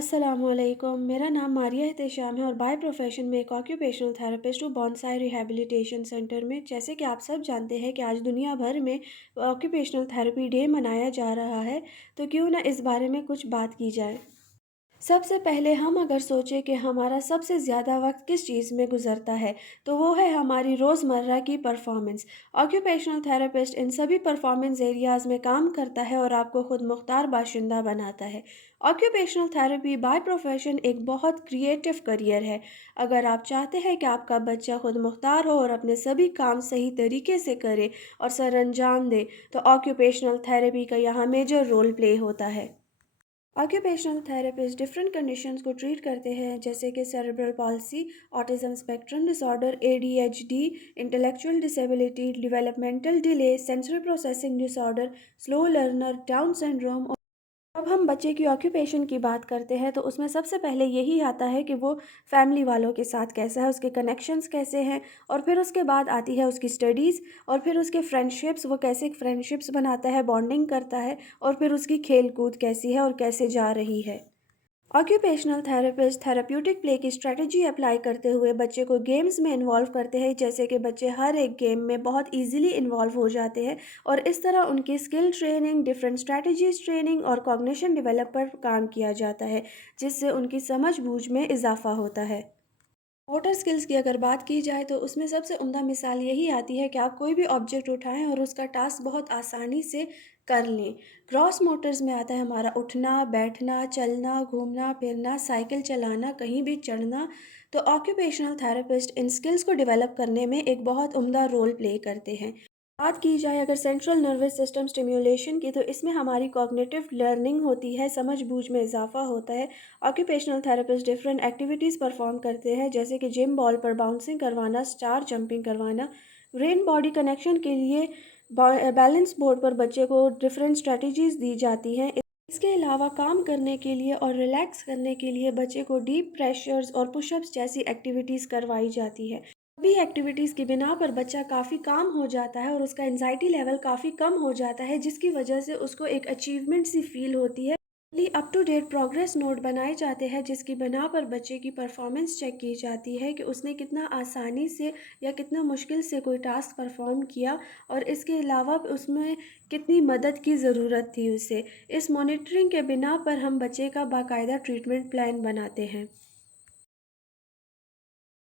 अस्सलाम वालेकुम। मेरा नाम मारिया एहतेशाम है और बाय प्रोफेशन में एक ऑक्यूपेशनल थेरेपिस्ट हूँ बॉन्साई रिहैबिलिटेशन सेंटर में। जैसे कि आप सब जानते हैं कि आज दुनिया भर में ऑक्यूपेशनल थेरेपी डे मनाया जा रहा है, तो क्यों ना इस बारे में कुछ बात की जाए। सबसे पहले हम अगर सोचें कि हमारा सबसे ज़्यादा वक्त किस चीज़ में गुजरता है, तो वो है हमारी रोज़मर्रा की परफॉर्मेंस। ऑक्यूपेशनल थेरेपिस्ट इन सभी परफॉर्मेंस एरियाज़ में काम करता है और आपको खुद मुख्तार बाशिंदा बनाता है। ऑक्यूपेशनल थेरेपी बाय प्रोफेशन एक बहुत क्रिएटिव करियर है। अगर आप चाहते हैं कि आपका बच्चा खुद मुख्तार हो और अपने सभी काम सही तरीके से करे और सर अंजाम दे, तो ऑक्यूपेशनल थेरेपी का यहाँ मेजर रोल प्ले होता है। ऑक्यूपेशनल थेरेपिस्ट डिफरेंट कंडीशंस को ट्रीट करते हैं, जैसे कि cerebral palsy, autism spectrum disorder, ADHD, intellectual disability, developmental delay, sensory processing disorder, slow learner, down syndrome. अब हम बच्चे की ऑक्यूपेशन की बात करते हैं तो उसमें सबसे पहले यही आता है कि वो फैमिली वालों के साथ कैसा है, उसके कनेक्शंस कैसे हैं, और फिर उसके बाद आती है उसकी स्टडीज़, और फिर उसके फ्रेंडशिप्स, वो कैसे फ्रेंडशिप्स बनाता है, बॉन्डिंग करता है, और फिर उसकी खेल कूद कैसी है और कैसे जा रही है। ऑक्यूपेशनल थेरेपिस्ट थेरेप्यूटिक प्ले की स्ट्रेटजी अप्लाई करते हुए बच्चे को गेम्स में इन्वॉल्व करते हैं, जैसे कि बच्चे हर एक गेम में बहुत इजीली इन्वॉल्व हो जाते हैं और इस तरह उनकी skill training, different strategies training और कॉग्निशन डेवलप पर काम किया जाता है, जिससे उनकी समझ बूझ में इजाफा होता है। मोटर स्किल्स की अगर बात की जाए तो उसमें सबसे उम्दा मिसाल यही आती है कि आप कोई भी ऑब्जेक्ट उठाएं और उसका टास्क बहुत आसानी से कर लें। ग्रॉस मोटर्स में आता है हमारा उठना, बैठना, चलना, घूमना फिरना, साइकिल चलाना, कहीं भी चढ़ना। तो ऑक्यूपेशनल थेरेपिस्ट इन स्किल्स को डेवलप करने में एक बहुत उम्दा रोल प्ले करते हैं। बात की जाए अगर सेंट्रल नर्वस सिस्टम स्टिम्युलेशन की, तो इसमें हमारी कॉग्निटिव लर्निंग होती है, समझ बूझ में इजाफा होता है। Occupational therapist different activities perform करते हैं, जैसे कि जिम बॉल पर बाउंसिंग करवाना, स्टार जंपिंग करवाना। ब्रेन बॉडी कनेक्शन के लिए बैलेंस बोर्ड पर बच्चे को डिफरेंट स्ट्रेटजीज़ दी जाती हैं। इसके अलावा काम करने के लिए और रिलैक्स करने के लिए बच्चे को डीप प्रेशर्स और पुशअप्स जैसी एक्टिविटीज़ करवाई जाती है। सभी एक्टिविटीज़ की बिना पर बच्चा काफ़ी काम हो जाता है और उसका एंजाइटी लेवल काफ़ी कम हो जाता है, जिसकी वजह से उसको एक अचीवमेंट सी फील होती है। Up to date progress note बनाए जाते हैं, जिसकी बिना पर बच्चे की परफॉर्मेंस चेक की जाती है कि उसने कितना आसानी से या कितना मुश्किल से कोई टास्क परफॉर्म किया, और इसके अलावा उसमें कितनी मदद की ज़रूरत थी उसे। इस मॉनिटरिंग के बिना पर हम बच्चे का बाकायदा ट्रीटमेंट प्लान बनाते हैं।